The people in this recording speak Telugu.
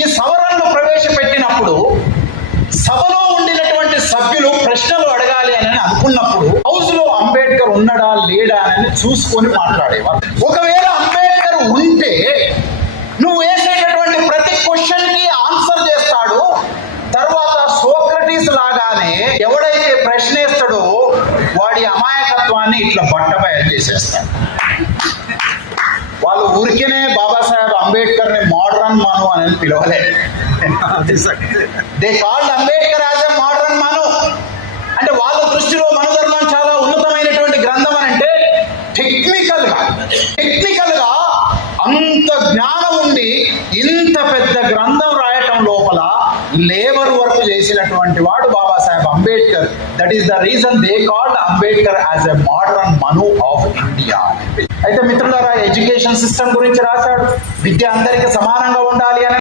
ఈ సవరణలు ప్రవేశపెట్టినప్పుడు సభలో ఉండినటువంటి సభ్యులు ప్రశ్నలు అడగాలి అని అనుకున్నప్పుడు హౌస్ లో అంబేద్కర్ ఉన్నాడా లేడా అని చూసుకొని మాట్లాడేవారు. ఒకవేళ అంబేద్కర్ ఉంటే నువ్వు వేసేటటువంటి ప్రతి క్వశ్చన్ కి ఆన్సర్ చేస్తాడు. తర్వాత సోక్రటీస్ లాగానే ఎవడైతే ప్రశ్న వేస్తాడో వాడి అమాయకత్వాన్ని ఇట్లా బట్టబయలు చేసేస్తాడు. వాళ్ళు ఊరికేనే బాబాసాహెబ్ అంబేద్కర్ ని మోడరన్ మను అని పిలవలేదు. They called Ambedkar as a modern Manu. అంటే వాళ్ళ దృష్టిలో మనుధర్మం చాలా ఉన్నతమైనటువంటి గ్రంథం అని అంటే టెక్నికల్ గా అంత జ్ఞానం ఉండి ఇంత పెద్ద గ్రంథం రాయటం లోపల లేబర్ వర్క్ చేసినటువంటి వాడు Babasaheb Ambedkar. That is the reason they called Ambedkar as a modern Manu of India. అయితే మిత్రులారా, ఎడ్యుకేషన్ సిస్టమ్ గురించి రాశాడు. విద్య అందరికీ సమానంగా ఉండాలి అని